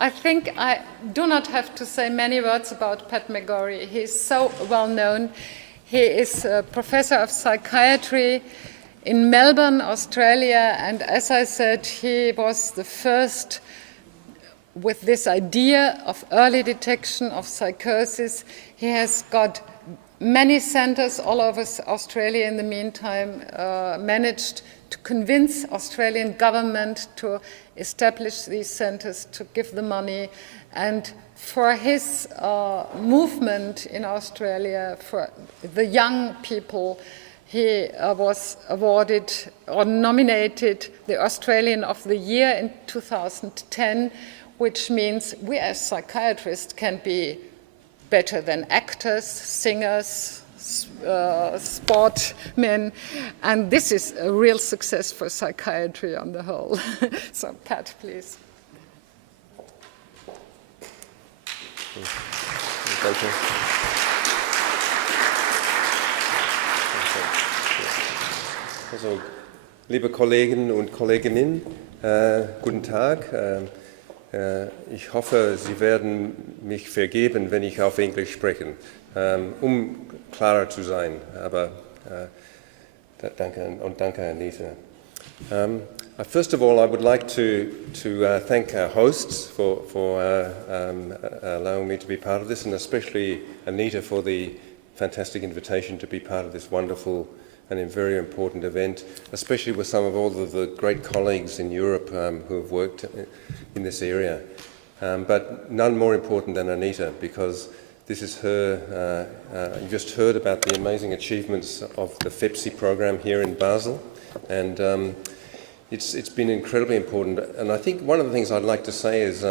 I think I do not have to say many words about Pat McGorry. He's so well known. He is a professor of psychiatry in Melbourne, Australia, and as I said, he was the first with this idea of early detection of psychosis. He has got many centers all over Australia in the meantime, managed to convince Australian government to establish these centers, to give the money, and for his movement in Australia, for the young people, he was awarded or nominated the Australian of the Year in 2010, which means we as psychiatrists can be better than actors, singers, sportmen, and this is a real success for psychiatry on the whole. So, Pat, please. Thank you. Also, liebe Kolleginnen und Kolleginnen, guten Tag. Ich hoffe, Sie werden mich vergeben, wenn ich auf Englisch spreche, klarer zu sein. Aber danke und danke, Anita. First of all, I would like to thank our hosts for allowing me to be part of this, and especially Anita for the fantastic invitation to be part of this wonderful and a very important event, especially with some of all of the great colleagues in Europe who have worked in this area. But none more important than Anita, because this is her, you just heard about the amazing achievements of the FePsy program here in Basel, and it's been incredibly important. And I think one of the things I'd like to say is,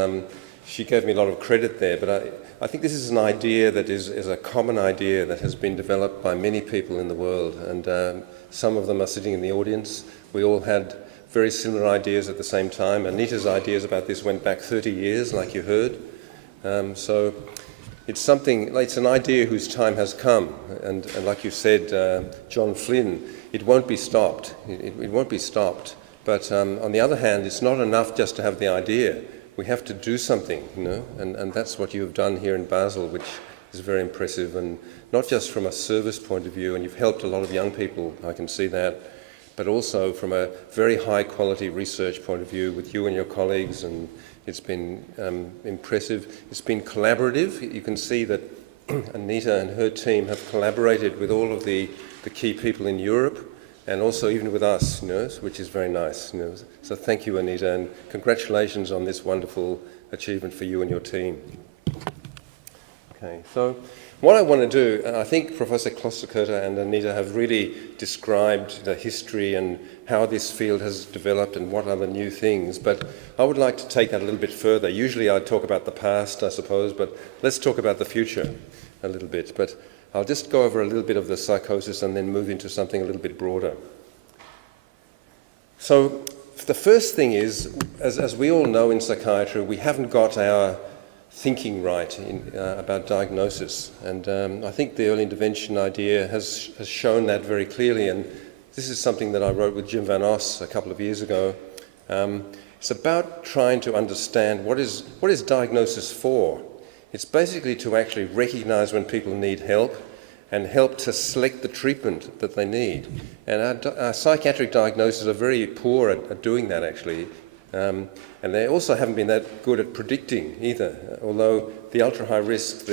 she gave me a lot of credit there, but I think this is an idea that is a common idea that has been developed by many people in the world, and some of them are sitting in the audience. We all had very similar ideas at the same time. Anita's ideas about this went back 30 years, like you heard. So it's an idea whose time has come, and like you said, John Flynn, it won't be stopped. It won't be stopped. But on the other hand, it's not enough just to have the idea. We have to do something, you know, and that's what you have done here in Basel, which is very impressive, and not just from a service point of view, and you've helped a lot of young people, I can see that, but also from a very high quality research point of view with you and your colleagues, and it's been impressive. It's been collaborative. You can see that Anita and her team have collaborated with all of the key people in Europe, and also even with us, you know, which is very nice. You know. So thank you, Anita, and congratulations on this wonderful achievement for you and your team. Okay, so what I want to do, I think Professor Klosterkirter and Anita have really described the history and how this field has developed and what are the new things, but I would like to take that a little bit further. Usually I talk about the past, I suppose, but let's talk about the future a little bit. But I'll just go over a little bit of the psychosis and then move into something a little bit broader. So the first thing is, as we all know in psychiatry, we haven't got our thinking right about diagnosis. And I think the early intervention idea has shown that very clearly. And this is something that I wrote with Jim Van Os a couple of years ago. It's about trying to understand what is diagnosis for. It's basically to actually recognize when people need help and help to select the treatment that they need. And our psychiatric diagnoses are very poor at doing that, actually. And they also haven't been that good at predicting either, although the ultra-high risk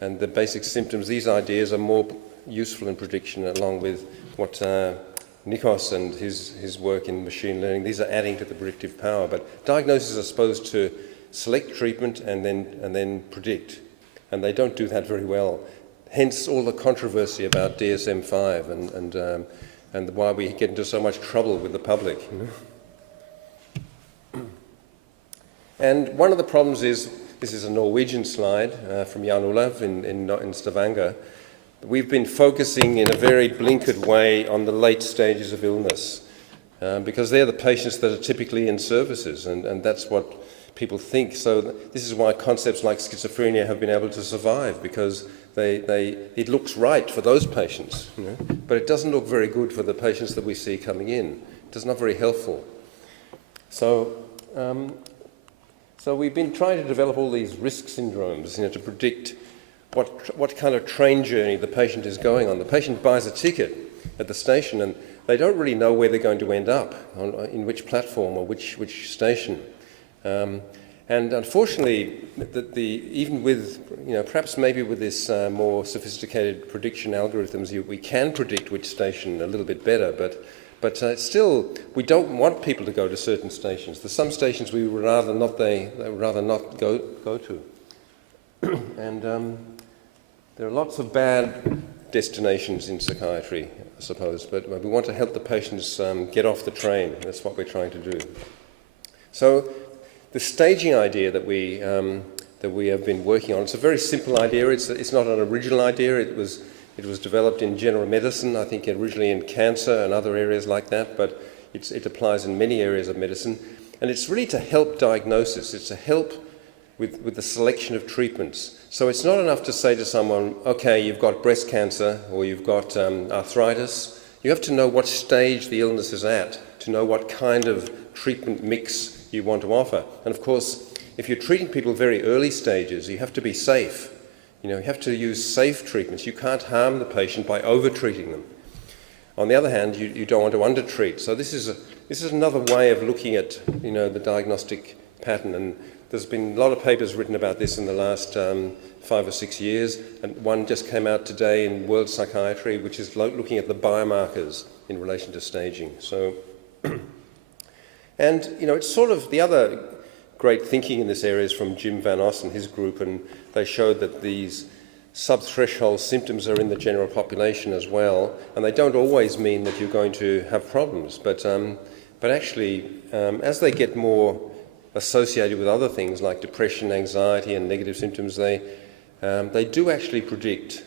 and the basic symptoms, these ideas are more useful in prediction, along with what Nikos and his work in machine learning, these are adding to the predictive power. But diagnoses are supposed to select treatment and then predict, and they don't do that very well. Hence all the controversy about DSM-5 and why we get into so much trouble with the public. You know? And one of the problems is, this is a Norwegian slide from Jan Olav in Stavanger. We've been focusing in a very blinkered way on the late stages of illness because they're the patients that are typically in services, and that's what people think. So this is why concepts like schizophrenia have been able to survive, because it looks right for those patients, you know? But it doesn't look very good for the patients that we see coming in. It's not very helpful. So So we've been trying to develop all these risk syndromes, to predict what kind of train journey the patient is going on. The patient buys a ticket at the station and they don't really know where they're going to end up, in which platform or which station. And unfortunately, even with, perhaps maybe with this more sophisticated prediction algorithms, we can predict which station a little bit better, but still, we don't want people to go to certain stations. There's some stations we would rather not go to. And there are lots of bad destinations in psychiatry, I suppose, but we want to help the patients get off the train. That's what we're trying to do. So the staging idea that we have been working on, it's a very simple idea. It's not an original idea. It was developed in general medicine, I think originally in cancer and other areas like that, but it applies in many areas of medicine. And it's really to help diagnosis. It's to help with the selection of treatments. So it's not enough to say to someone, okay, you've got breast cancer or you've got arthritis. You have to know what stage the illness is at to know what kind of treatment mix you want to offer. And of course, if you're treating people very early stages, you have to be safe. You have to use safe treatments. You can't harm the patient by over-treating them. On the other hand, you don't want to under-treat. So this is another way of looking at the diagnostic pattern. And there's been a lot of papers written about this in the last 5 or 6 years, and one just came out today in World Psychiatry, which is looking at the biomarkers in relation to staging. So, and it's sort of the other great thinking in this area is from Jim Van Os and his group, and they showed that these sub-threshold symptoms are in the general population as well, and they don't always mean that you're going to have problems, but actually, as they get more associated with other things like depression, anxiety, and negative symptoms, they do actually predict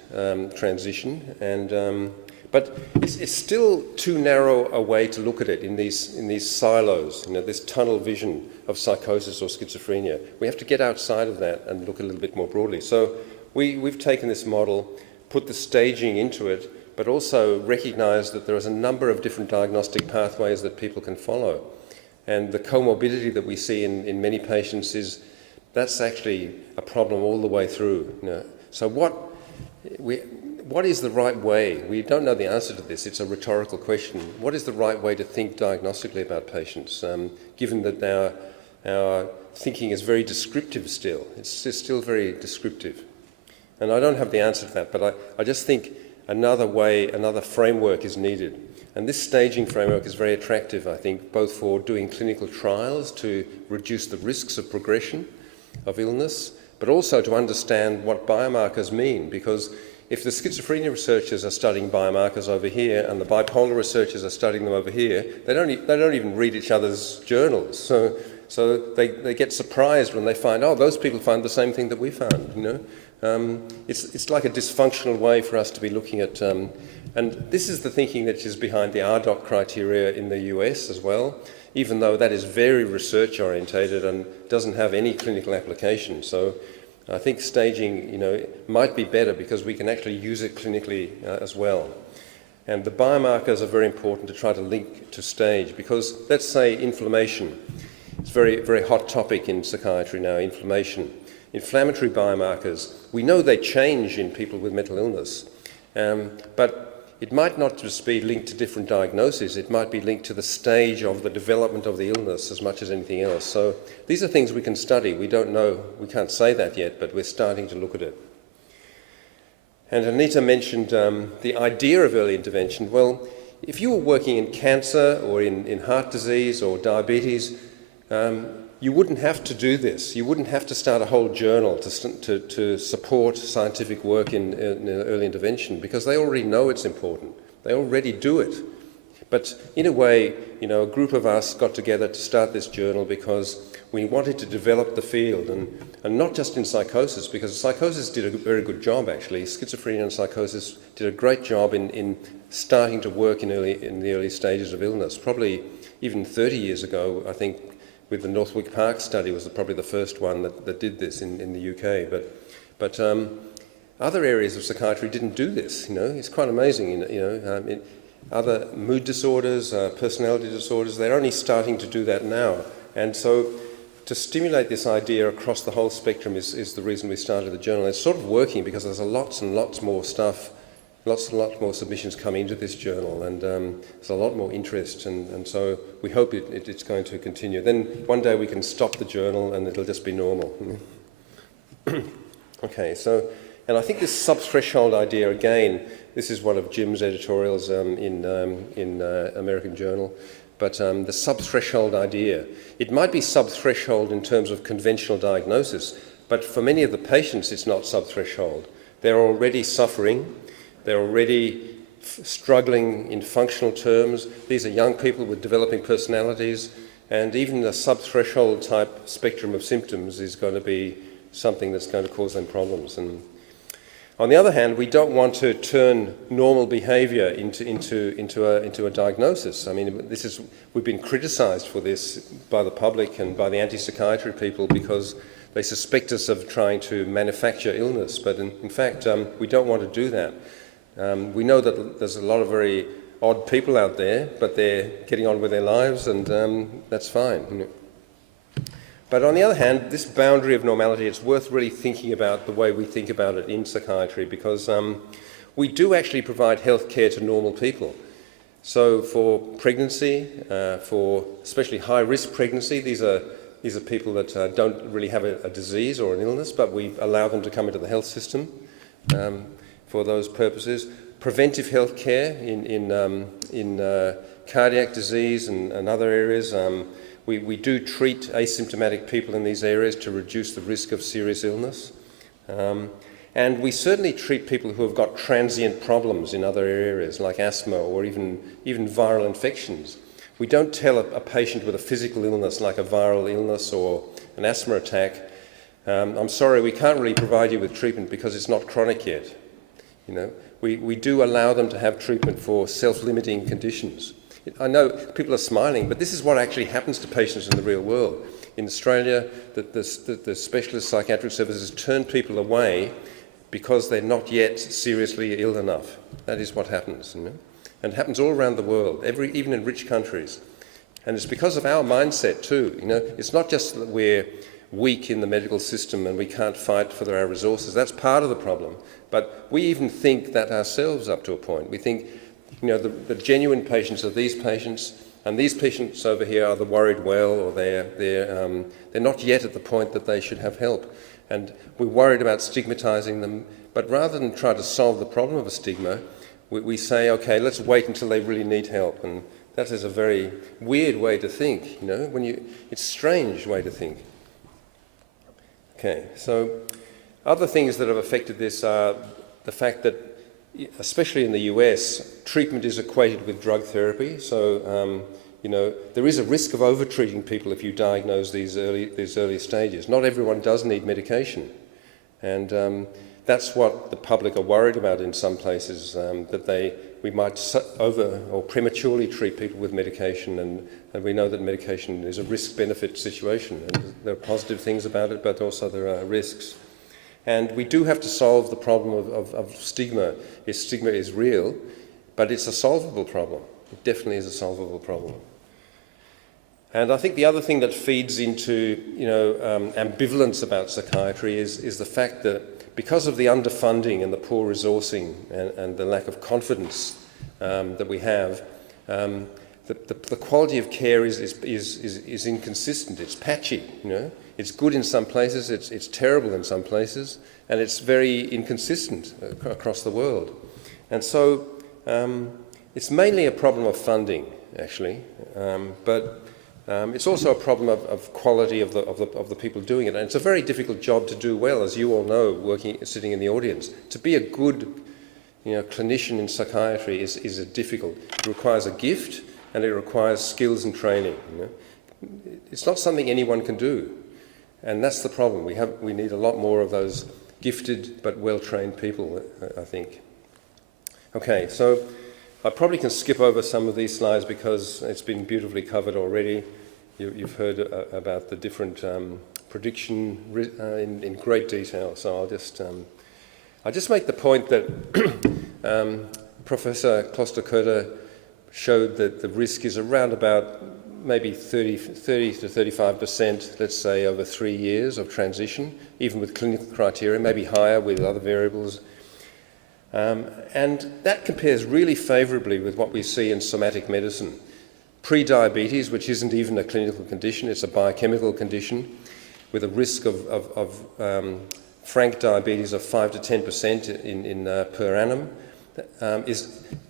transition, and but it's still too narrow a way to look at it in these silos, this tunnel vision of psychosis or schizophrenia. We have to get outside of that and look a little bit more broadly. So we've taken this model, put the staging into it, but also recognise that there is a number of different diagnostic pathways that people can follow. And the comorbidity that we see in many patients that's actually a problem all the way through. So what is the right way? We don't know the answer to this. It's a rhetorical question. What is the right way to think diagnostically about patients, given that our thinking is very descriptive still? It's still very descriptive. And I don't have the answer to that, but I just think another framework is needed. And this staging framework is very attractive, I think, both for doing clinical trials to reduce the risks of progression of illness, but also to understand what biomarkers mean, because if the schizophrenia researchers are studying biomarkers over here and the bipolar researchers are studying them over here, they don't even read each other's journals. So they get surprised when they find, those people found the same thing that we found, It's like a dysfunctional way for us to be looking at, and this is the thinking that is behind the RDoC criteria in the US as well, even though that is very research orientated and doesn't have any clinical application. So I think staging, might be better because we can actually use it clinically as well. And the biomarkers are very important to try to link to stage because, let's say, inflammation. It's a very, very hot topic in psychiatry now, inflammation. Inflammatory biomarkers, we know they change in people with mental illness, but it might not just be linked to different diagnoses, it might be linked to the stage of the development of the illness as much as anything else. So these are things we can study. We don't know, we can't say that yet, but we're starting to look at it. And Anita mentioned the idea of early intervention. Well, if you were working in cancer or in heart disease or diabetes, you wouldn't have to do this. You wouldn't have to start a whole journal to support scientific work in early intervention because they already know it's important. They already do it. But in a way, a group of us got together to start this journal because we wanted to develop the field, and not just in psychosis, because psychosis did a very good job actually. Schizophrenia and psychosis did a great job in starting to work in the early stages of illness. Probably even 30 years ago, I think, with the Northwick Park study was probably the first one that did this in the UK. But other areas of psychiatry didn't do this. It's quite amazing. Other mood disorders, personality disorders, they're only starting to do that now. And so to stimulate this idea across the whole spectrum is the reason we started the journal. It's sort of working because there's lots and lots more stuff, lots and lots more submissions come into this journal, and there's a lot more interest, and so we hope it's going to continue. Then one day we can stop the journal and it'll just be normal. Okay, so, and I think this sub-threshold idea, again, this is one of Jim's editorials in American Journal, but the sub-threshold idea, it might be sub-threshold in terms of conventional diagnosis, but for many of the patients it's not sub-threshold. They're already suffering, they're already struggling in functional terms. These are young people with developing personalities, and even the sub-threshold type spectrum of symptoms is going to be something that's going to cause them problems. And on the other hand, we don't want to turn normal behaviour into a diagnosis. I mean, we've been criticised for this by the public and by the anti-psychiatry people because they suspect us of trying to manufacture illness. But in fact, we don't want to do that. We know that there's a lot of very odd people out there, but they're getting on with their lives, and that's fine. But on the other hand, this boundary of normality, it's worth really thinking about the way we think about it in psychiatry, because we do actually provide health care to normal people. So for pregnancy, for especially high-risk pregnancy, these are people that don't really have a disease or an illness, but we allow them to come into the health system for those purposes. Preventive health care in cardiac disease and other areas. We do treat asymptomatic people in these areas to reduce the risk of serious illness. And we certainly treat people who have got transient problems in other areas like asthma or even viral infections. We don't tell a patient with a physical illness like a viral illness or an asthma attack, I'm sorry, we can't really provide you with treatment because it's not chronic yet. You know, we do allow them to have treatment for self-limiting conditions. I know people are smiling, but this is what actually happens to patients in the real world. In Australia, the specialist psychiatric services turn people away because they're not yet seriously ill enough. That is what happens, you know? And it happens all around the world, even in rich countries. And it's because of our mindset too. You know, it's not just that we're weak in the medical system and we can't fight for our resources. That's part of the problem. But we even think that ourselves up to a point. We think, you know, the genuine patients are these patients, and these patients over here are the worried well, or they're not yet at the point that they should have help. And we're worried about stigmatising them, but rather than try to solve the problem of a stigma, we say, okay, let's wait until they really need help. And that is a very weird way to think, you know, it's a strange way to think. Okay, so other things that have affected this are the fact that, especially in the US, treatment is equated with drug therapy. So, you know, there is a risk of over-treating people if you diagnose these early stages. Not everyone does need medication. And that's what the public are worried about in some places, that we might over or prematurely treat people with medication, and we know that medication is a risk-benefit situation, and there are positive things about it, but also there are risks. And we do have to solve the problem of stigma. Stigma is real, but it's a solvable problem. It definitely is a solvable problem. And I think the other thing that feeds into, you know, ambivalence about psychiatry is the fact that because of the underfunding and the poor resourcing and the lack of confidence that we have, the quality of care is inconsistent. It's patchy, you know. It's good in some places, it's terrible in some places, and it's very inconsistent across the world. And so it's mainly a problem of funding, actually, but it's also a problem of quality of the people doing it. And it's a very difficult job to do well, as you all know, sitting in the audience. To be a good, you know, clinician in psychiatry is difficult. It requires a gift, and it requires skills and training. You know? It's not something anyone can do. And that's the problem. We need a lot more of those gifted but well-trained people, I think. Okay, so I probably can skip over some of these slides because it's been beautifully covered already. You've heard about the different prediction in great detail, so I'll just make the point that Professor Kloster-Kötter showed that the risk is around about maybe 30 to 35%, let's say, over 3 years of transition, even with clinical criteria, maybe higher with other variables. And that compares really favourably with what we see in somatic medicine. Pre-diabetes, which isn't even a clinical condition, it's a biochemical condition, with a risk of frank diabetes of 5 to 10% per annum,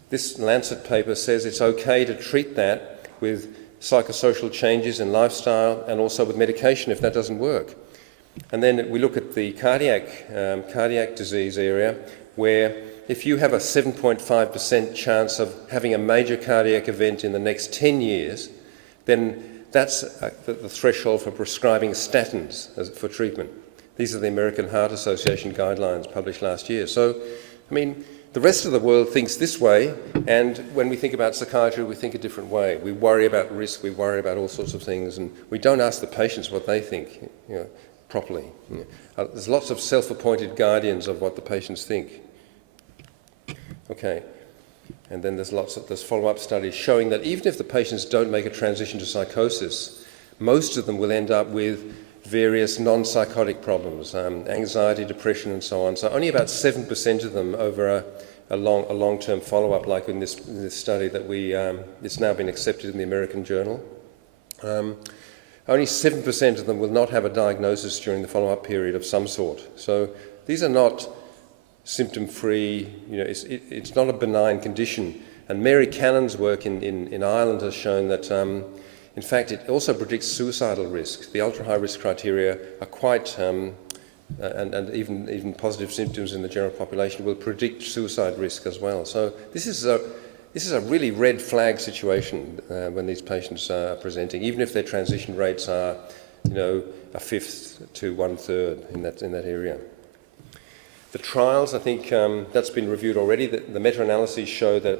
this Lancet paper says it's okay to treat that with psychosocial changes in lifestyle and also with medication if that doesn't work. And then we look at the cardiac disease area, where if you have a 7.5% chance of having a major cardiac event in the next 10 years, then that's the threshold for prescribing statins for treatment. These are the American Heart Association guidelines published last year. So, I mean, the rest of the world thinks this way, and when we think about psychiatry, we think a different way. We worry about risk, we worry about all sorts of things, and we don't ask the patients what they think, properly. There's lots of self-appointed guardians of what the patients think. Okay, and then there's follow-up studies showing that even if the patients don't make a transition to psychosis, most of them will end up with various non-psychotic problems, anxiety, depression, and so on. So only about 7% of them over a long-term follow-up, like in this study that it's now been accepted in the American Journal. Only 7% of them will not have a diagnosis during the follow-up period of some sort. So these are not symptom-free, it's not a benign condition. And Mary Cannon's work in Ireland has shown that in fact, it also predicts suicidal risk. The ultra-high risk criteria are quite, and even positive symptoms in the general population will predict suicide risk as well. So this is a really red flag situation when these patients are presenting, even if their transition rates are, a fifth to 1/3 in that area. The trials, I think that's been reviewed already. The meta-analyses show that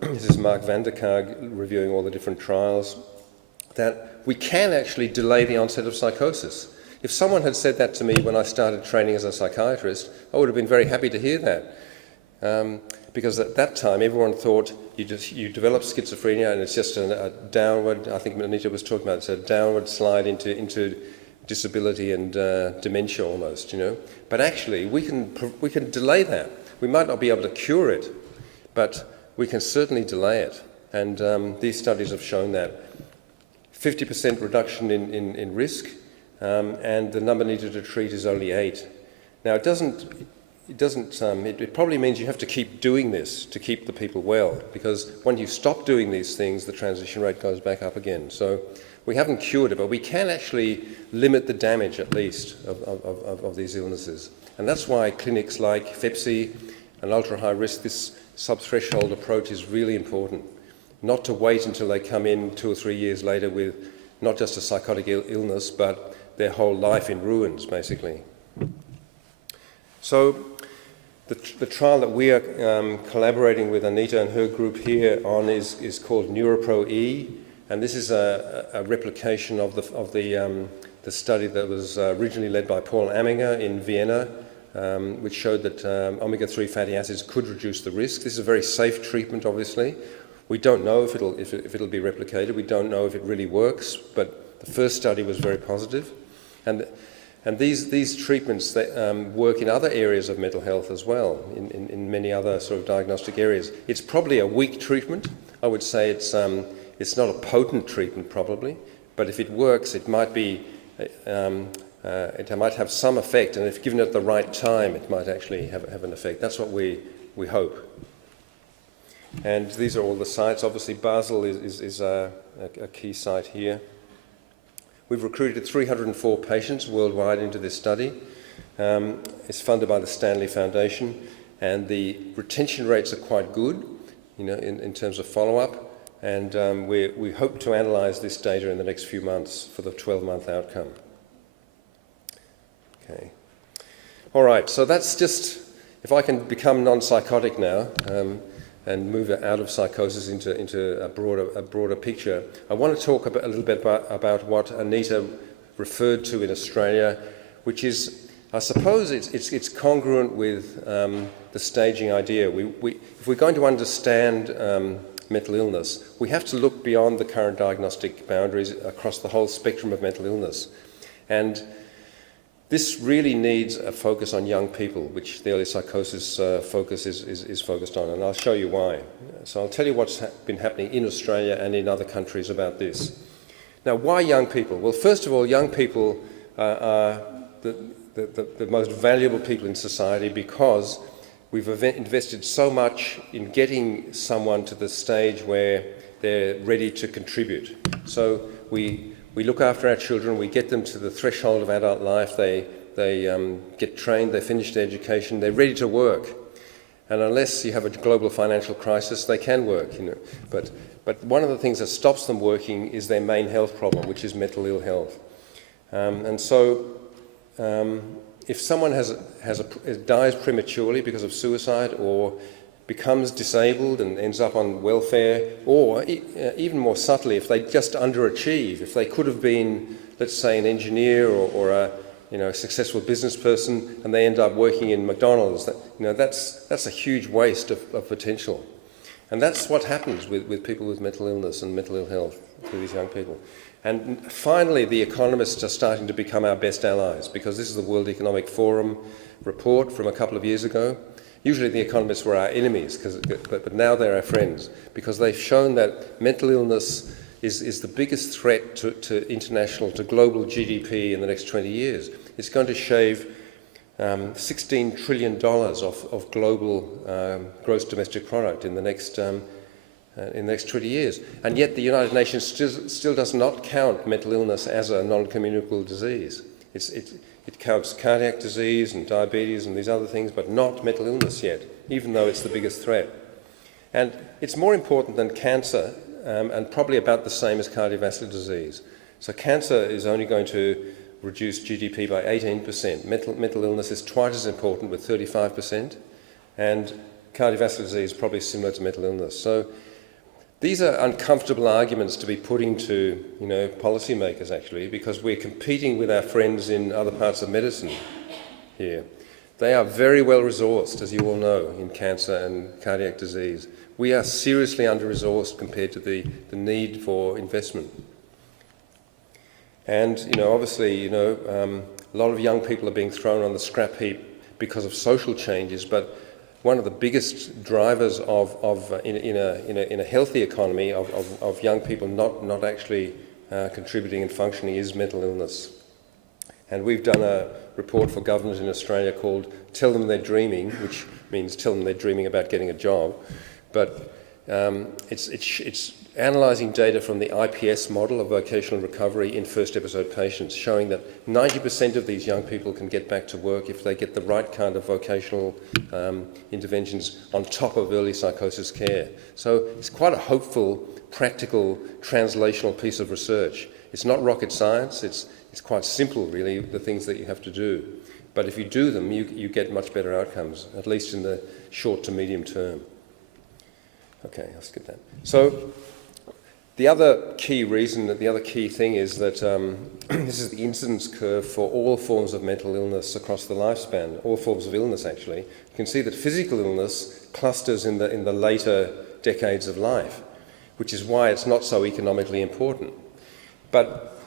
this is Mark van der Kaag reviewing all the different trials, that we can actually delay the onset of psychosis. If someone had said that to me when I started training as a psychiatrist, I would have been very happy to hear that. Because at that time, everyone thought you develop schizophrenia and it's just a downward, I think Anita was talking about, it's a downward slide into disability and dementia almost, But actually, we can delay that. We might not be able to cure it, but we can certainly delay it. And these studies have shown that. 50% reduction in risk, and the number needed to treat is only 8. Now, it probably means you have to keep doing this to keep the people well, because when you stop doing these things, the transition rate goes back up again. So we haven't cured it, but we can actually limit the damage, at least, of these illnesses. And that's why clinics like FePsy and ultra-high risk, this sub-threshold approach is really important. Not to wait until they come in 2 or 3 years later with not just a psychotic illness, but their whole life in ruins, basically. So the trial that we are collaborating with Anita and her group here on is called NeuroPro-E, and this is a replication of the study that was originally led by Paul Amminger in Vienna, which showed that omega-3 fatty acids could reduce the risk. This is a very safe treatment, obviously. We don't know if it'll be replicated. We don't know if it really works, but the first study was very positive. And these treatments they, work in other areas of mental health as well, in many other sort of diagnostic areas. It's probably a weak treatment. I would say it's not a potent treatment probably, but if it works, it might be it might have some effect, and if given at the right time, it might actually have an effect. That's what we hope. And these are all the sites. Obviously, Basel is a key site here. We've recruited 304 patients worldwide into this study. It's funded by the Stanley Foundation, and the retention rates are quite good, in terms of follow-up. And we hope to analyse this data in the next few months for the 12-month outcome. Okay. All right. So that's just, if I can become non-psychotic now. And move out of psychosis into a broader picture. I want to talk a little bit about what Anita referred to in Australia, which is, I suppose, it's congruent with the staging idea. If we're going to understand mental illness, we have to look beyond the current diagnostic boundaries across the whole spectrum of mental illness. And this really needs a focus on young people, which the early psychosis focus is focused on, and I'll show you why. So I'll tell you what's been happening in Australia and in other countries about this. Now, why young people? Well, first of all, young people are the most valuable people in society because we've invested so much in getting someone to the stage where they're ready to contribute. So we look after our children, we get them to the threshold of adult life, they get trained, they finish their education, they're ready to work. And unless you have a global financial crisis, they can work, But one of the things that stops them working is their main health problem, which is mental ill health. If someone dies prematurely because of suicide or becomes disabled and ends up on welfare, or even more subtly, if they just underachieve, if they could have been, let's say, an engineer or a successful business person and they end up working in McDonald's, that's a huge waste of potential. And that's what happens with people with mental illness and mental ill health, to these young people. And finally, the economists are starting to become our best allies, because this is the World Economic Forum report from a couple of years ago. Usually the economists were our enemies, but now they're our friends, because they've shown that mental illness is the biggest threat to global GDP in the next 20 years. It's going to shave $16 trillion of global gross domestic product in the next 20 years. And yet the United Nations still does not count mental illness as a non-communicable disease. It counts cardiac disease and diabetes and these other things, but not mental illness yet, even though it's the biggest threat. And it's more important than cancer, and probably about the same as cardiovascular disease. So cancer is only going to reduce GDP by 18%. Mental illness is twice as important, with 35%, and cardiovascular disease is probably similar to mental illness. So these are uncomfortable arguments to be putting to policymakers, actually, because we're competing with our friends in other parts of medicine here. They are very well resourced, as you all know, in cancer and cardiac disease. We are seriously under-resourced compared to the need for investment. And obviously, a lot of young people are being thrown on the scrap heap because of social changes, but one of the biggest drivers in a healthy economy of young people not actually contributing and functioning is mental illness. And we've done a report for government in Australia called Tell Them They're Dreaming, which means tell them they're dreaming about getting a job. But it's analysing data from the IPS model of vocational recovery in first episode patients, showing that 90% of these young people can get back to work if they get the right kind of vocational interventions on top of early psychosis care. So it's quite a hopeful, practical, translational piece of research. It's not rocket science, it's quite simple, really, the things that you have to do. But if you do them, you get much better outcomes, at least in the short to medium term. Okay, I'll skip that. So the other key thing is that this is the incidence curve for all forms of mental illness across the lifespan, all forms of illness, actually. You can see that physical illness clusters in the later decades of life, which is why it's not so economically important. But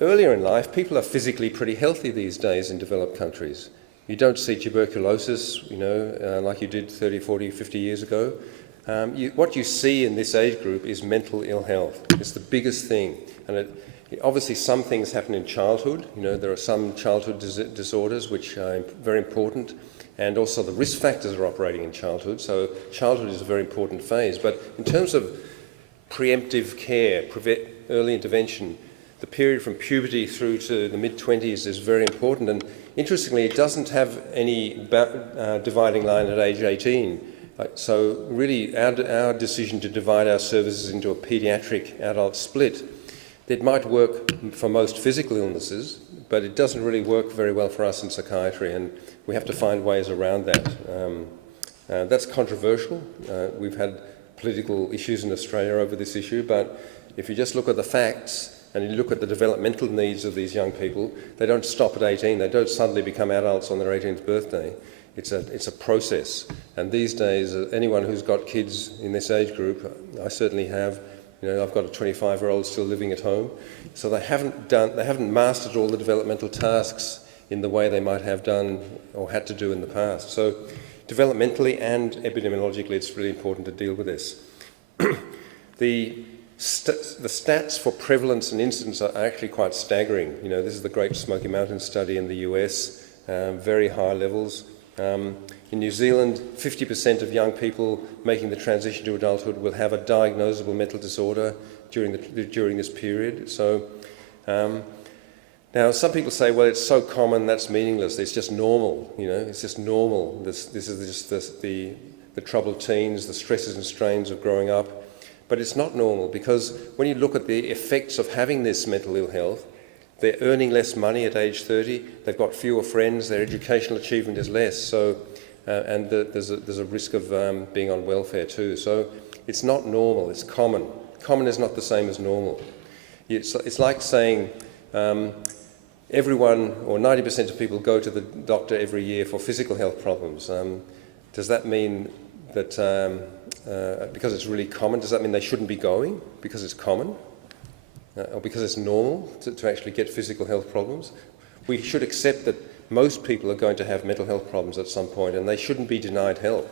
earlier in life, people are physically pretty healthy these days in developed countries. You don't see tuberculosis, like you did 30, 40, 50 years ago. What you see in this age group is mental ill health. It's the biggest thing. And obviously some things happen in childhood. There are some childhood disorders which are very important, and also the risk factors are operating in childhood. So childhood is a very important phase. But in terms of preemptive care, early intervention, the period from puberty through to the mid-20s is very important. And interestingly, it doesn't have any dividing line at age 18. So really our decision to divide our services into a paediatric adult split, it might work for most physical illnesses, but it doesn't really work very well for us in psychiatry, and we have to find ways around that. That's controversial. We've had political issues in Australia over this issue, but if you just look at the facts and you look at the developmental needs of these young people, they don't stop at 18. They don't suddenly become adults on their 18th birthday. It's a process. And these days, anyone who's got kids in this age group, I certainly have, I've got a 25-year-old still living at home, so they haven't mastered all the developmental tasks in the way they might have done or had to do in the past. So developmentally and epidemiologically, it's really important to deal with this. The stats for prevalence and incidence are actually quite staggering. This is the Great Smoky Mountains study in the US, very high levels. In New Zealand, 50% of young people making the transition to adulthood will have a diagnosable mental disorder during this period. So now some people say, well, it's so common, that's meaningless. It's just normal. It's just normal. This is just the troubled teens, the stresses and strains of growing up. But it's not normal, because when you look at the effects of having this mental ill health, they're earning less money at age 30, they've got fewer friends, their educational achievement is less, so, and there's a risk of being on welfare too. So it's not normal, it's common. Common is not the same as normal. It's like saying everyone, or 90% of people, go to the doctor every year for physical health problems. Does that mean that because it's really common, does that mean they shouldn't be going because it's common? Or because it's normal to actually get physical health problems? We should accept that most people are going to have mental health problems at some point, and they shouldn't be denied help.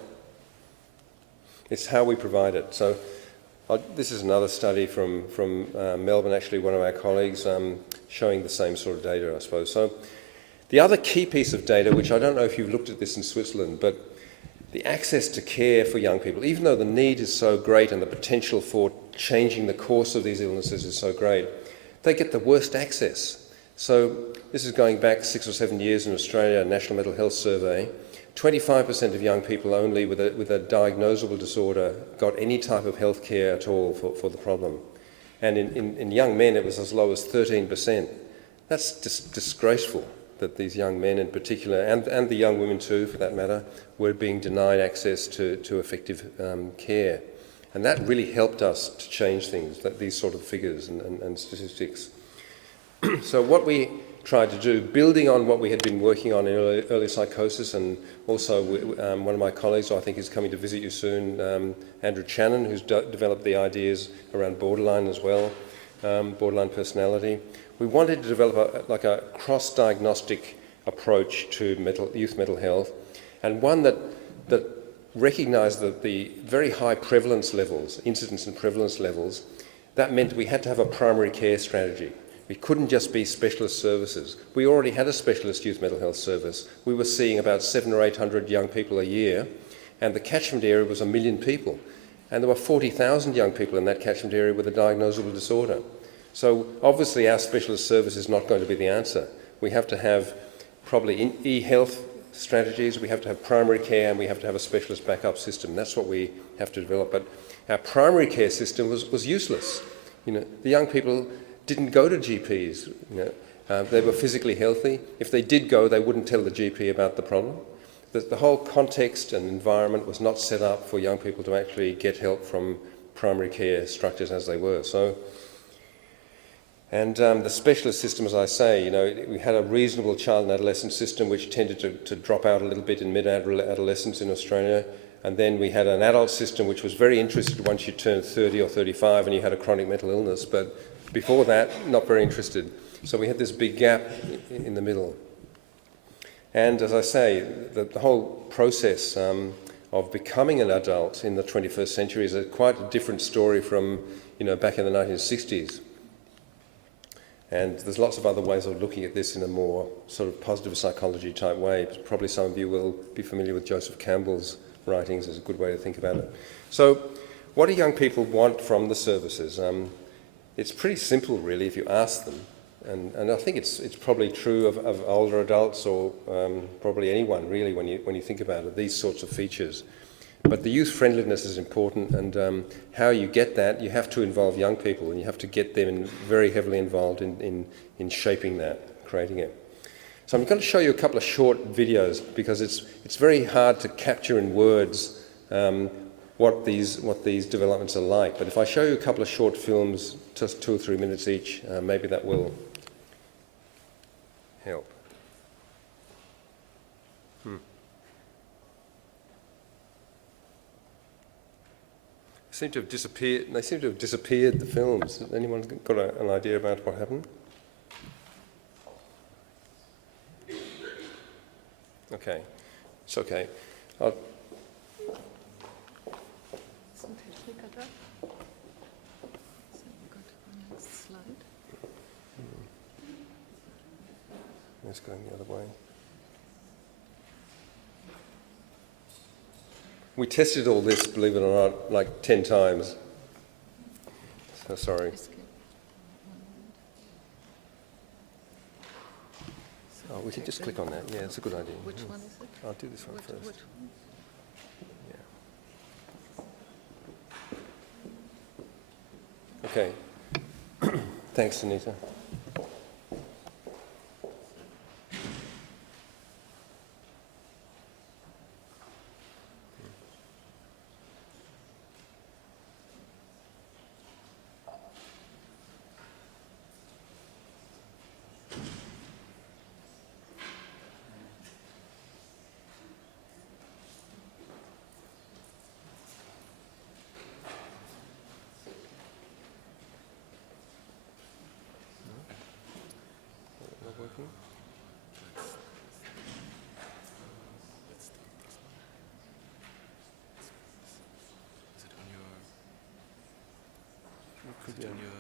It's how we provide it. So this is another study from Melbourne, actually, one of our colleagues, showing the same sort of data, I suppose. So the other key piece of data, which I don't know if you've looked at this in Switzerland, but the access to care for young people, even though the need is so great and the potential for changing the course of these illnesses is so great, they get the worst access. So this is going back 6 or 7 years in Australia, a National Mental Health Survey. 25% of young people only with a diagnosable disorder got any type of health care at all for the problem. And in young men, it was as low as 13%. That's just disgraceful that these young men in particular, and the young women too, for that matter, were being denied access to effective care. And that really helped us to change things, these sort of figures and statistics. So what we tried to do, building on what we had been working on in early psychosis, and also one of my colleagues, who I think is coming to visit you soon, Andrew Channon, who's developed the ideas around borderline as well, borderline personality. We wanted to develop a cross-diagnostic approach to youth mental health, and one that recognised that the very high prevalence levels, incidence and prevalence levels, that meant we had to have a primary care strategy. It couldn't just be specialist services. We already had a specialist youth mental health service. We were seeing about 700 or 800 young people a year, and the catchment area was 1 million people. And there were 40,000 young people in that catchment area with a diagnosable disorder. So obviously our specialist service is not going to be the answer. We have to have probably e-health strategies, we have to have primary care, and we have to have a specialist backup system. That's what we have to develop. But our primary care system was useless. The young people didn't go to GPs. They were physically healthy. If they did go, they wouldn't tell the GP about the problem. The whole context and environment was not set up for young people to actually get help from primary care structures as they were. And the specialist system, as I say, we had a reasonable child and adolescent system which tended to drop out a little bit in mid-adolescence in Australia. And then we had an adult system which was very interested once you turned 30 or 35 and you had a chronic mental illness, but before that, not very interested. So we had this big gap in the middle. And as I say, the whole process of becoming an adult in the 21st century is quite a different story from, back in the 1960s. And there's lots of other ways of looking at this in a more sort of positive psychology type way. Probably some of you will be familiar with Joseph Campbell's writings as a good way to think about it. So what do young people want from the services? It's pretty simple, really, if you ask them. And I think it's probably true of older adults, or probably anyone, really, when you think about it, these sorts of features. But the youth friendliness is important, and how you get that, you have to involve young people, and you have to get them very heavily involved in shaping that, creating it. So I'm going to show you a couple of short videos, because it's very hard to capture in words what these developments are like. But if I show you a couple of short films, just 2 or 3 minutes each, maybe that will help. seem to have disappeared. They seem to have disappeared, the films. Has anyone got an idea about what happened? Okay, it's okay. It's going the other way. We tested all this, believe it or not, like 10 times. So sorry. Oh, we can just click on that. Yeah, it's a good idea. Which one is it? I'll do this one first. Which one? Yeah. Okay. Thanks, Anita. Working? Is it on your... Could is it on your...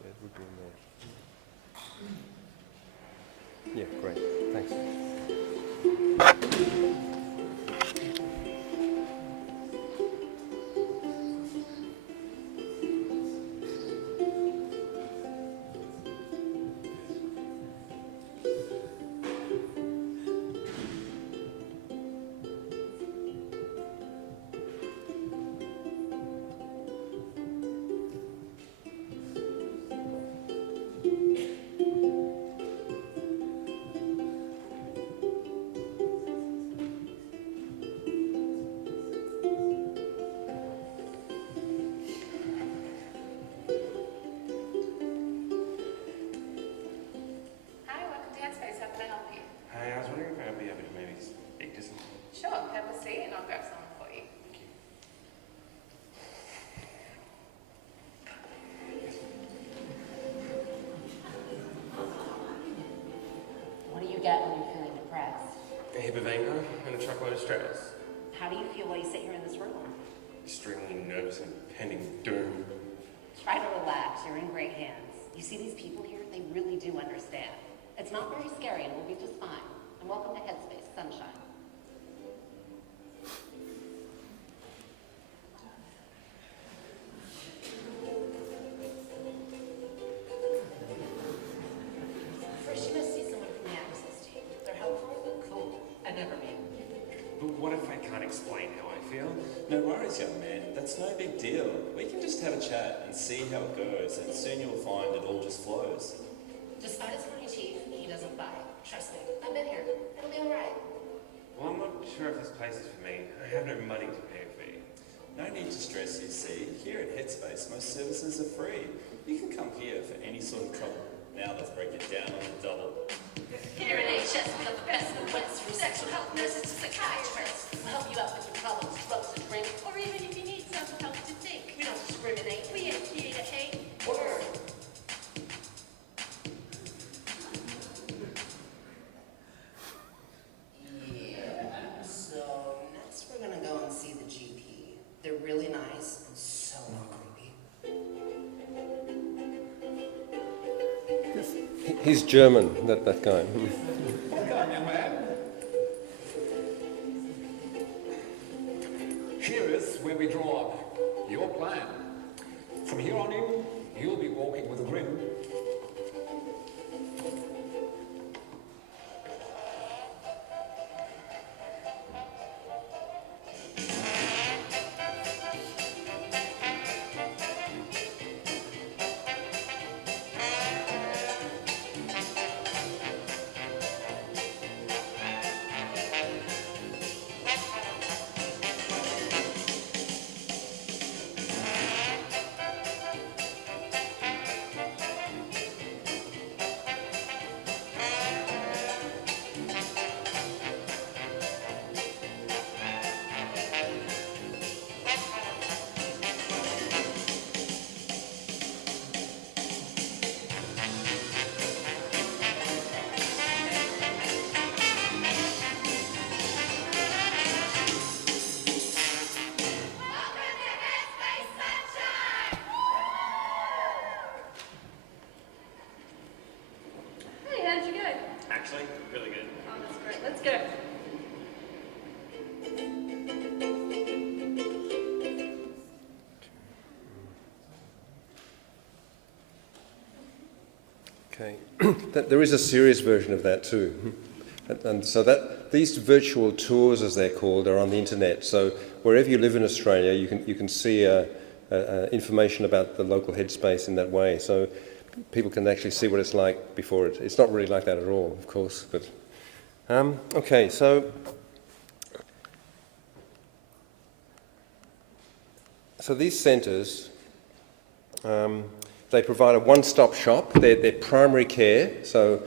Yeah, it would be in there. Yeah, great. Thanks. Get when you're feeling depressed? A heap of anger and a truckload of stress. How do you feel while you sit here in this room? Extremely nervous and pending doom. Try to relax, you're in great hands. You see these people here, they really do understand. It's not very scary and we'll be just fine. And welcome to Headspace, Sunshine. First, you must see someone from the access team. They're helpful? Cool. I've never been. But what if I can't explain how I feel? No worries, young man. That's no big deal. We can just have a chat and see how it goes, and soon you'll find it all just flows. Despite his funny teeth, he doesn't bite. Trust me, I've been here. It'll be alright. Well, I'm not sure if this place is for me. I have no money to pay a fee. No need to stress, you see. Here at Headspace, most services are free. You can come here for any sort of trouble. Now let's break it down on the double. Here at HS, we got the best in the West. From sexual health nurses to psychiatrists. We'll help you out with your problems, drugs and drink, or even if you need some help to think. We don't discriminate. We ain't here to hate. Word. Yeah, so next we're gonna go and see the GP. They're really nice and so not creepy. He's German, that guy. Welcome, young man. Here is where we draw up your plan. From here on in, you'll be walking with a grin. Okay, there is a serious version of that too. And so these virtual tours, as they're called, are on the internet. So wherever you live in Australia, you can see information about the local headspace in that way. So people can actually see what it's like before it. It's not really like that at all, of course. But okay, so these centres, they provide a one-stop shop. They're primary care, so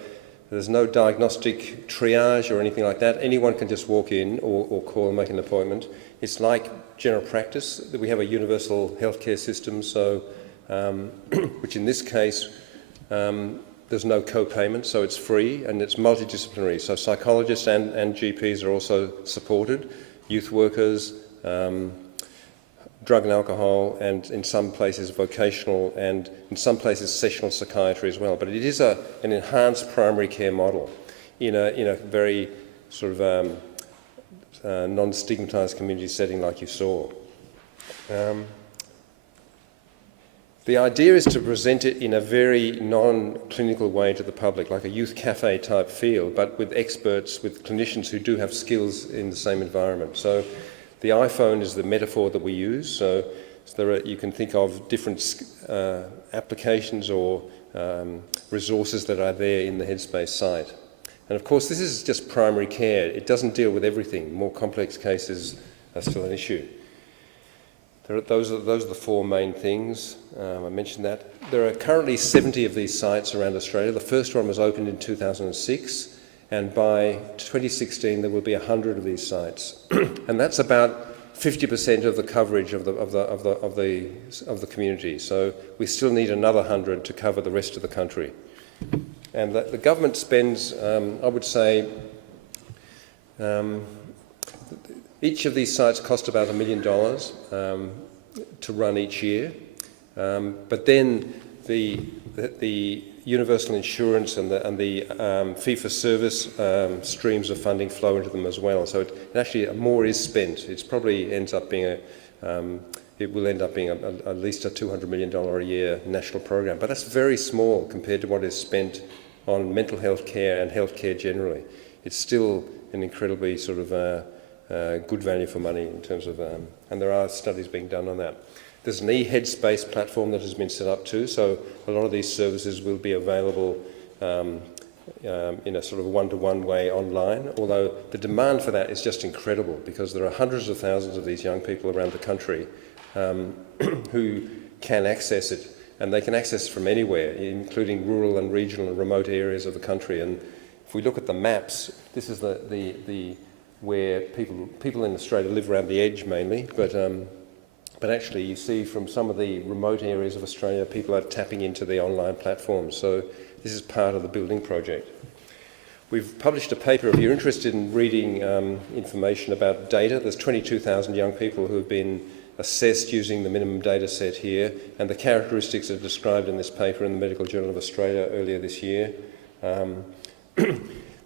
there's no diagnostic triage or anything like that. Anyone can just walk in or call and make an appointment. It's like general practice. We have a universal healthcare system, so which in this case there's no co-payment, so it's free and it's multidisciplinary. So psychologists and GPs are also supported, youth workers, drug and alcohol, and in some places vocational, and in some places sessional psychiatry as well. But it is an enhanced primary care model in a very sort of non-stigmatised community setting like you saw. The idea is to present it in a very non-clinical way to the public, like a youth cafe type feel, but with experts, with clinicians who do have skills in the same environment. So the iPhone is the metaphor that we use. So you can think of different applications or resources that are there in the Headspace site. And of course, this is just primary care. It doesn't deal with everything. More complex cases are still an issue. Those are the four main things. I mentioned that. There are currently 70 of these sites around Australia. The first one was opened in 2006. And by 2016 there will be 100 of these sites, and that's about 50% of the coverage of the community. So we still need another 100 to cover the rest of the country. And the government spends, I would say, each of these sites cost about $1 million to run each year, but then the universal insurance and the fee-for-service streams of funding flow into them as well. So it actually more is spent. It probably ends up being it will end up being at least a $200 million a year national program. But that's very small compared to what is spent on mental health care and health care generally. It's still an incredibly sort of good value for money in terms of, and there are studies being done on that. There's an e-Headspace platform that has been set up too, so a lot of these services will be available in a sort of one-to-one way online, although the demand for that is just incredible because there are hundreds of thousands of these young people around the country who can access it, and they can access it from anywhere, including rural and regional and remote areas of the country. And if we look at the maps, this is the where people in Australia live around the edge mainly, but actually you see from some of the remote areas of Australia, people are tapping into the online platforms. So this is part of the building project. We've published a paper. If you're interested in reading information about data, there's 22,000 young people who have been assessed using the minimum data set here, and the characteristics are described in this paper in the Medical Journal of Australia earlier this year.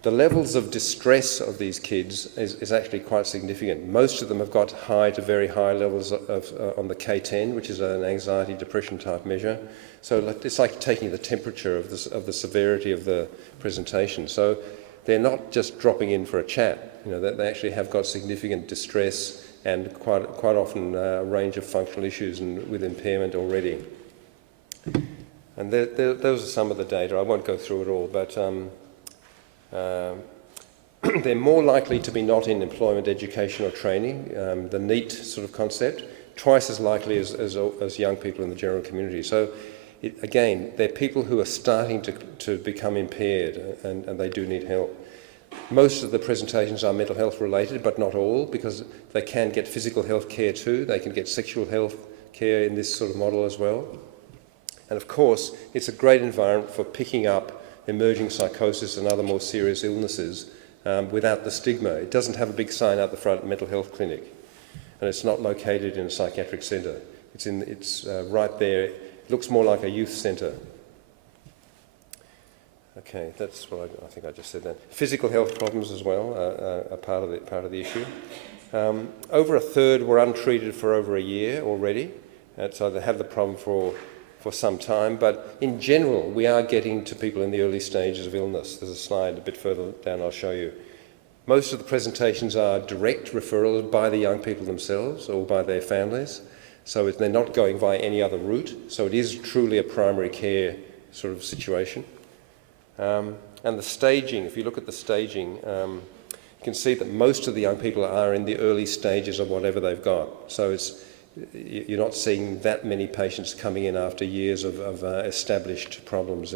The levels of distress of these kids is actually quite significant. Most of them have got high to very high levels on the K10, which is an anxiety depression type measure. So it's like taking the temperature of the severity of the presentation. So they're not just dropping in for a chat. You know, they actually have got significant distress and quite often a range of functional issues and with impairment already. And those are some of the data. I won't go through it all, but they're more likely to be not in employment, education or training, the NEET sort of concept, twice as likely as young people in the general community. So again, they're people who are starting to become impaired and they do need help. Most of the presentations are mental health related, but not all, because they can get physical health care too. They can get sexual health care in this sort of model as well. And of course, it's a great environment for picking up emerging psychosis and other more serious illnesses without the stigma. It doesn't have a big sign out the front, mental health clinic, and it's not located in a psychiatric centre. It's right there. It looks more like a youth centre. Okay, that's what I think I just said that. Physical health problems as well are part of the issue. Over a third were untreated for over a year already, so they have the problem for for some time, but in general, we are getting to people in the early stages of illness. There's a slide a bit further down I'll show you. Most of the presentations are direct referrals by the young people themselves or by their families, so they're not going via any other route, so it is truly a primary care sort of situation. And the staging, if you look at the staging, you can see that most of the young people are in the early stages of whatever they've got. So you're not seeing that many patients coming in after years of established problems.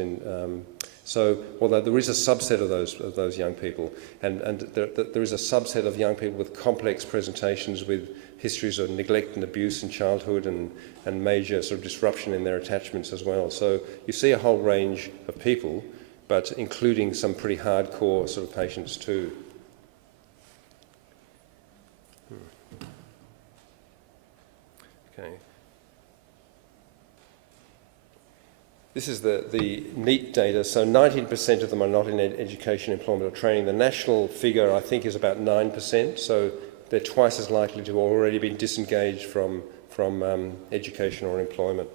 So although there is a subset of those young people, and there is a subset of young people with complex presentations with histories of neglect and abuse in childhood and major sort of disruption in their attachments as well. So you see a whole range of people, but including some pretty hardcore sort of patients too. Okay. This is the neat data. So 19% of them are not in education, employment or training. The national figure, I think, is about 9%. So they're twice as likely to have already been disengaged from education or employment.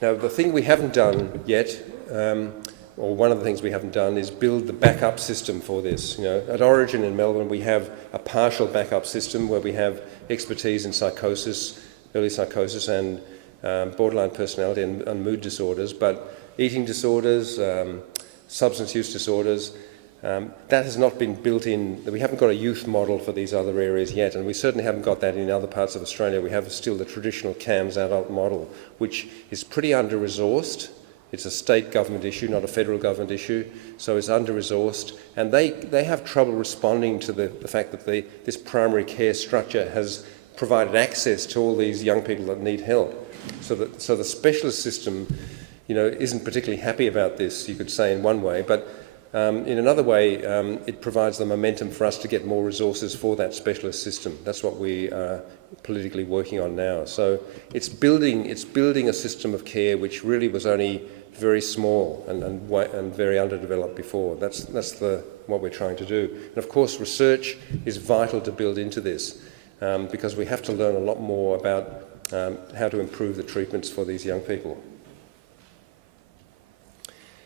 Now, the thing we haven't done yet, or one of the things we haven't done, is build the backup system for this. You know, at Origin in Melbourne, we have a partial backup system where we have expertise in psychosis, early psychosis, and borderline personality and mood disorders, but eating disorders, substance use disorders, that has not been built in. We haven't got a youth model for these other areas yet, and we certainly haven't got that in other parts of Australia. We have still the traditional CAMS adult model, which is pretty under-resourced. It's a state government issue, not a federal government issue, so it's under-resourced, and they have trouble responding to the fact that this primary care structure has provided access to all these young people that need help. So the specialist system, you know, isn't particularly happy about this, you could say, in one way, but in another way, it provides the momentum for us to get more resources for that specialist system. That's what we are politically working on now. So it's building a system of care which really was only very small and very underdeveloped before. That's what we're trying to do. And of course, research is vital to build into this because we have to learn a lot more about how to improve the treatments for these young people.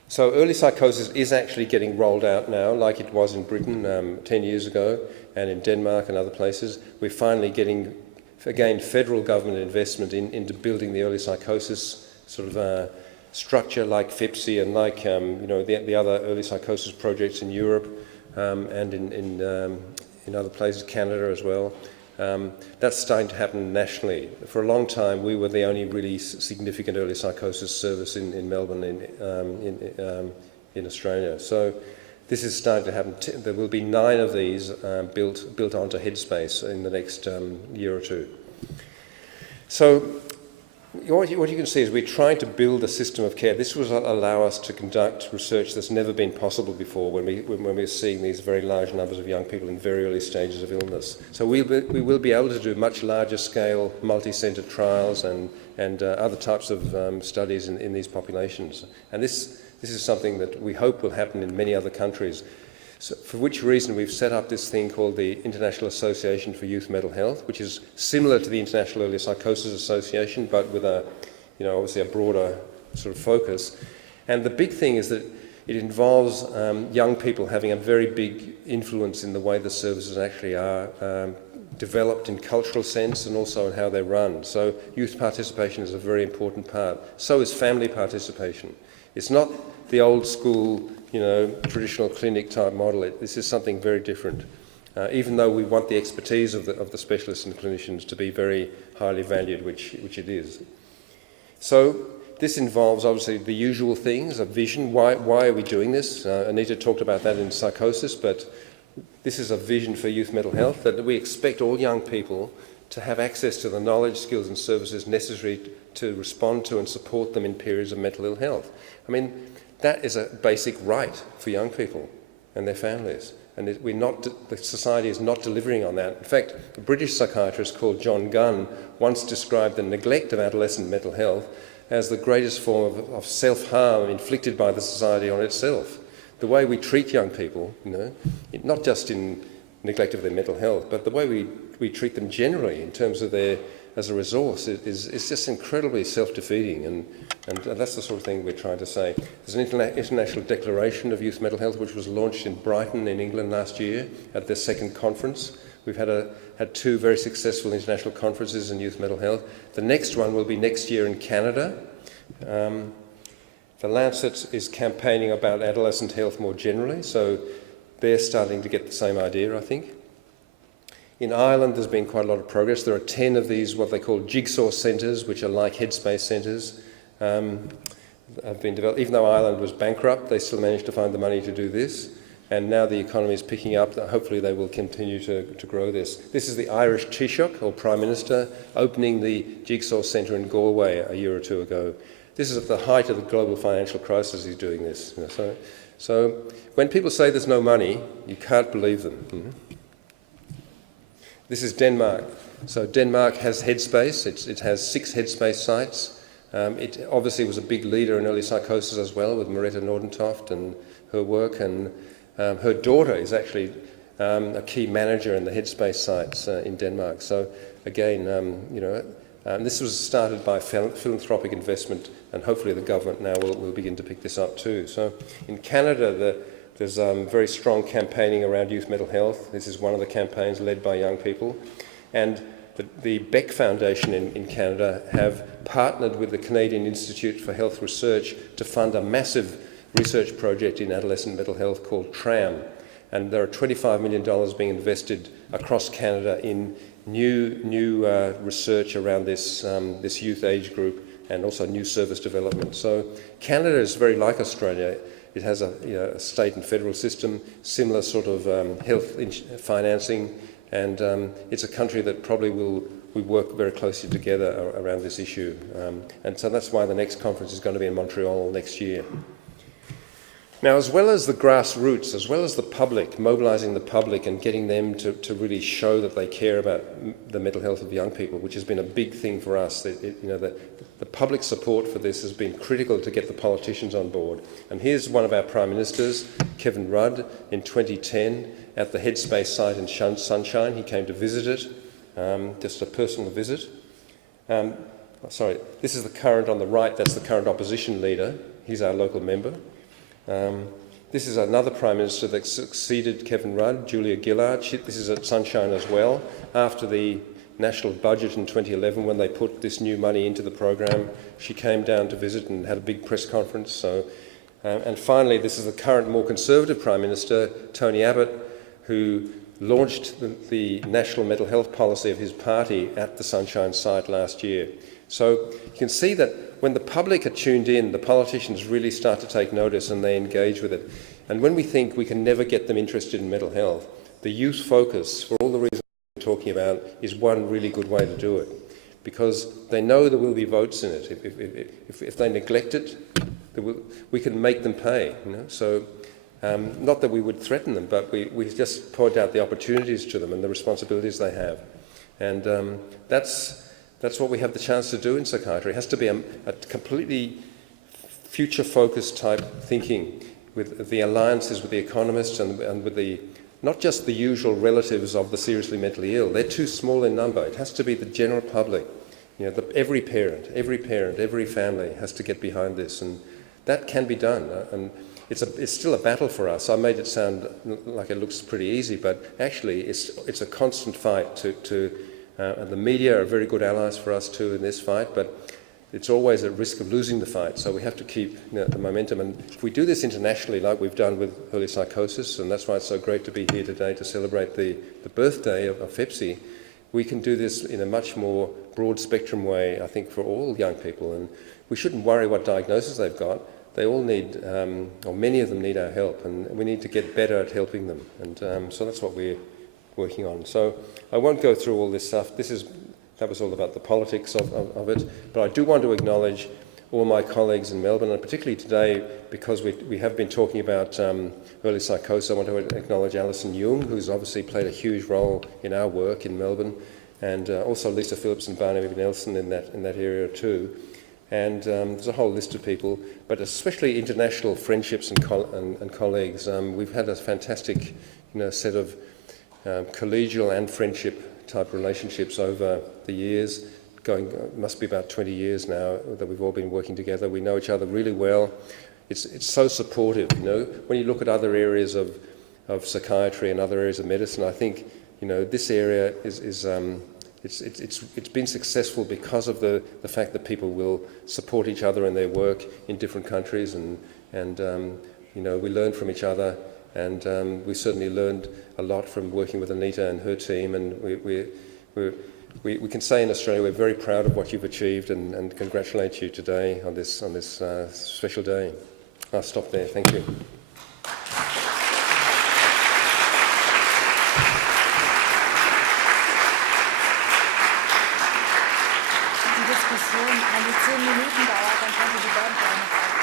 So early psychosis is actually getting rolled out now, like it was in Britain 10 years ago, and in Denmark and other places. We're finally getting, again, federal government investment into building the early psychosis sort of structure, like FePsy and like you know, the other early psychosis projects in Europe and in other places, Canada as well. That's starting to happen nationally. For a long time, we were the only really significant early psychosis service in Melbourne, in Australia. So this is starting to happen. There will be 9 of these built onto Headspace in the next year or two. So what you can see is we're trying to build a system of care. This will allow us to conduct research that's never been possible before when we're seeing these very large numbers of young people in very early stages of illness. So we will be able to do much larger scale multi-centre trials and other types of studies in these populations. And this is something that we hope will happen in many other countries. So for which reason we've set up this thing called the International Association for Youth Mental Health, which is similar to the International Early Psychosis Association, but with obviously a broader sort of focus. And the big thing is that it involves young people having a very big influence in the way the services actually are developed in cultural sense and also in how they're run. So youth participation is a very important part. So is family participation. It's not the old school, you know, traditional clinic type model. This is something very different. Even though we want the expertise of the specialists and clinicians to be very highly valued, which it is. So this involves obviously the usual things, a vision. Why are we doing this? Anita talked about that in psychosis, but this is a vision for youth mental health, that we expect all young people to have access to the knowledge, skills and services necessary to respond to and support them in periods of mental ill health. I mean, that is a basic right for young people and their families. And the society is not delivering on that. In fact, a British psychiatrist called John Gunn once described the neglect of adolescent mental health as the greatest form of self-harm inflicted by the society on itself. The way we treat young people, you know, not just in neglect of their mental health, but the way we treat them generally in terms of their as a resource is just incredibly self-defeating, and that's the sort of thing we're trying to say. There's an international declaration of youth mental health which was launched in Brighton in England last year at their second conference. We've had 2 very successful international conferences in youth mental health. The next one will be next year in Canada. The Lancet is campaigning about adolescent health more generally, so they're starting to get the same idea, I think. In Ireland, there's been quite a lot of progress. There are 10 of these, what they call jigsaw centres, which are like headspace centres, have been developed. Even though Ireland was bankrupt, they still managed to find the money to do this. And now the economy is picking up. Hopefully they will continue to grow this. This is the Irish Taoiseach, or Prime Minister, opening the Jigsaw Centre in Galway a year or 2 ago. This is at the height of the global financial crisis he's doing this. You know, so when people say there's no money, you can't believe them. Mm-hmm. This is Denmark. So Denmark has Headspace. It has 6 Headspace sites. It obviously was a big leader in early psychosis as well, with Merete Nordentoft and her work, and her daughter is actually a key manager in the Headspace sites in Denmark. So again, this was started by philanthropic investment, and hopefully the government now will begin to pick this up too. So in Canada, there's very strong campaigning around youth mental health. This is one of the campaigns led by young people. And the Beck Foundation in Canada have partnered with the Canadian Institute for Health Research to fund a massive research project in adolescent mental health called TRAM. And there are $25 million being invested across Canada in new research around this youth age group, and also new service development. So Canada is very like Australia. It has a state and federal system, similar sort of health financing, and it's a country that probably we work very closely together around this issue. And so that's why the next conference is going to be in Montreal next year. Now, as well as the grassroots, as well as the public, mobilising the public and getting them to really show that they care about the mental health of young people, which has been a big thing for us. The public support for this has been critical to get the politicians on board. And here's one of our Prime Ministers, Kevin Rudd, in 2010 at the Headspace site in Sunshine. He came to visit it, just a personal visit. Sorry, this is the current on the right, that's the current opposition leader. He's our local member. This is another Prime Minister that succeeded Kevin Rudd, Julia Gillard. This is at Sunshine as well. After the national budget in 2011, when they put this new money into the program, she came down to visit and had a big press conference. So, and finally, this is the current more conservative Prime Minister, Tony Abbott, who launched the national mental health policy of his party at the Sunshine site last year. So you can see that when the public are tuned in, the politicians really start to take notice and they engage with it. And when we think we can never get them interested in mental health, the youth focus, for all the reasons we're talking about, is one really good way to do it. Because they know there will be votes in it. If they neglect it, we can make them pay. You know? So, not that we would threaten them, but we just point out the opportunities to them and the responsibilities they have. And that's what we have the chance to do in psychiatry. It has to be a completely future-focused type thinking, with the alliances with the economists and with not just the usual relatives of the seriously mentally ill. They're too small in number. It has to be the general public. You know, every parent, every family has to get behind this, and that can be done. And it's still a battle for us. I made it sound like it looks pretty easy, but actually it's a constant fight and the media are very good allies for us too in this fight, but it's always at risk of losing the fight, so we have to keep the momentum. And if we do this internationally, like we've done with early psychosis, and that's why it's so great to be here today to celebrate the birthday of FePsy, we can do this in a much more broad spectrum way, I think, for all young people. And we shouldn't worry what diagnosis they've got. They all need, or many of them need our help, and we need to get better at helping them. And so that's what we're working on. So I won't go through all this stuff. That was all about the politics of it. But I do want to acknowledge all my colleagues in Melbourne, and particularly today, because we have been talking about early psychosis, I want to acknowledge Alison Jung, who's obviously played a huge role in our work in Melbourne, and also Lisa Phillips and Barnaby Nelson in that area too. And there's a whole list of people, but especially international friendships and colleagues. We've had a fantastic set of collegial and friendship type relationships over the years. must be about 20 years now that we've all been working together. We know each other really well. It's so supportive, you know. When you look at other areas of psychiatry and other areas of medicine, I think, you know, this area it's been successful because of the fact that people will support each other in their work in different countries, and you know, we learn from each other, and we certainly learned a lot from working with Anita and her team, and we can say in Australia we're very proud of what you've achieved, and congratulate you today on this special day. I'll stop there. Thank you. Die Diskussion, wenn die 10 Minuten dauert, dann können Sie die Band auch noch